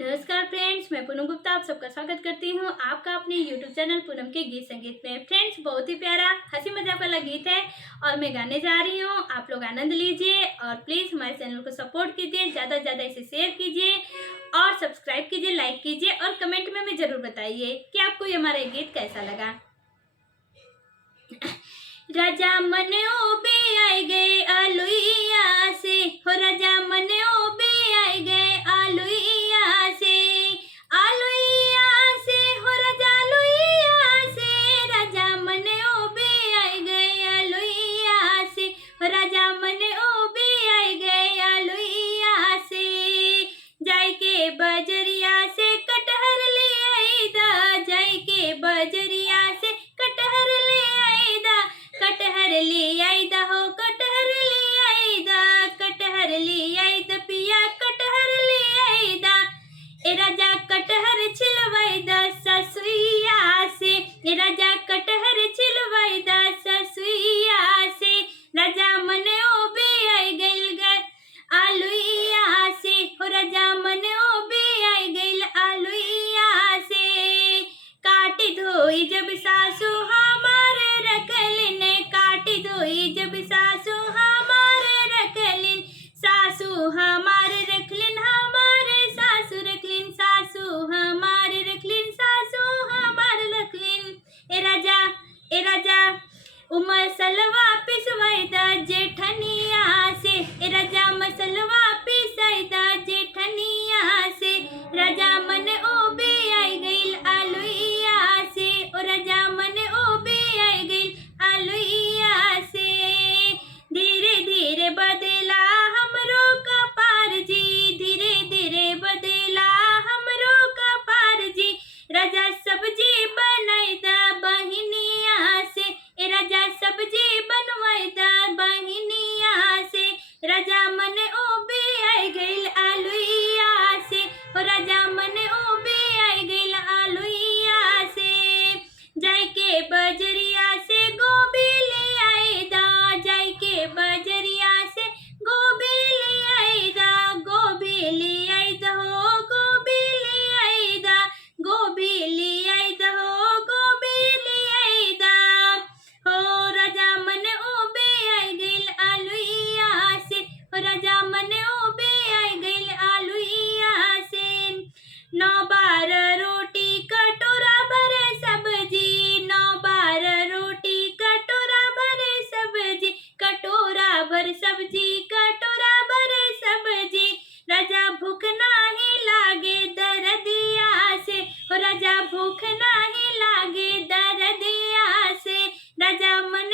नमस्कार फ्रेंड्स, मैं पूनम गुप्ता आप सबका स्वागत करती हूँ आपका अपने YouTube चैनल पूनम के गीत संगीत में। फ्रेंड्स, बहुत ही प्यारा हंसी मजाक वाला गीत है और मैं गाने जा रही हूँ। आप लोग आनंद लीजिए और प्लीज़ हमारे चैनल को सपोर्ट कीजिए, ज़्यादा से ज़्यादा इसे शेयर कीजिए और सब्सक्राइब कीजिए, लाइक कीजिए और कमेंट में हमें ज़रूर बताइए कि आपको ये हमारा गीत कैसा लगा। राजा मन ओबे आए गए आलुइया से, हो राजा मन ओबे आए गए आलुइया से, आलुइया से, हो राजा आलुइया से, राजा मन ओबे आए गए आलुइया से, हो राजा मन ओबे आए गए आलुइया से। जाय के बजरिया से कटहर ले आईदा, जाय के बजरिया से कटहर ले आईदा, कटहर ले आईदा हो कटहर ले आईदा, कटहर ले आईदा पिया कटहर ले आईदा। ए राजा कटहर छिलवाईदा ससुइया से, ए राजा कटहर छिलवाईदा ससुइया से, राजा मन ओबे आई गइल आलुइया से, हो राजा मन ओबे आई गइल आलुइया से। काटी धोई जब सासू हमारे रखलिन, काटी धोई जब सासू हमारे रखलिन, सासू हमारे रखलिन, हमारे सासू रखलिन, सासू हमारे रखलिन, सासू हमारे रखलिन। ए राजा मसलवा पिसवाईदा जेठनिया से, ए राजा मसलवा पिसाईदा जेठनिया से, राजा मन ओबे आई गइल आलुइया से, ओ राजा मन ओबे आई गइल आलुइया से। धीरे धीरे बदला हमरो कपार जी, धीरे धीरे बदला हमरो कपार जी, राजा सब्जी बनाईदा बहिनिया से, ए राजा सब्जी बनवाईदा बहिनिया से, राजा मन ओबे आई गइल आलुइया से, ओ राजा मन ओबे आई गइल आलुइया से। जाय के बजरिया से गोभी ले आईदा, जाय के बजरिया से गोभी ले आईदा, गोभी ले आईदा हो गोभी ले आईदा, गोभी ले आईदा हो गोभी ले आईदा। हो राजा मन ओबे आई गइल आलुइया से, हो राजा मन ओबे आई गइल आलुइया से। 9 बार रोटी कटोरा भरे सब्जी, 9 बार रोटी कटोरा भरे सब्जी, कटोरा भर सब्जी, कटोरा भरे सब्जी, राजा भूख नाही लागे दरदिया से, हो राजा भूख नाही लागे दरदिया से, राजा मन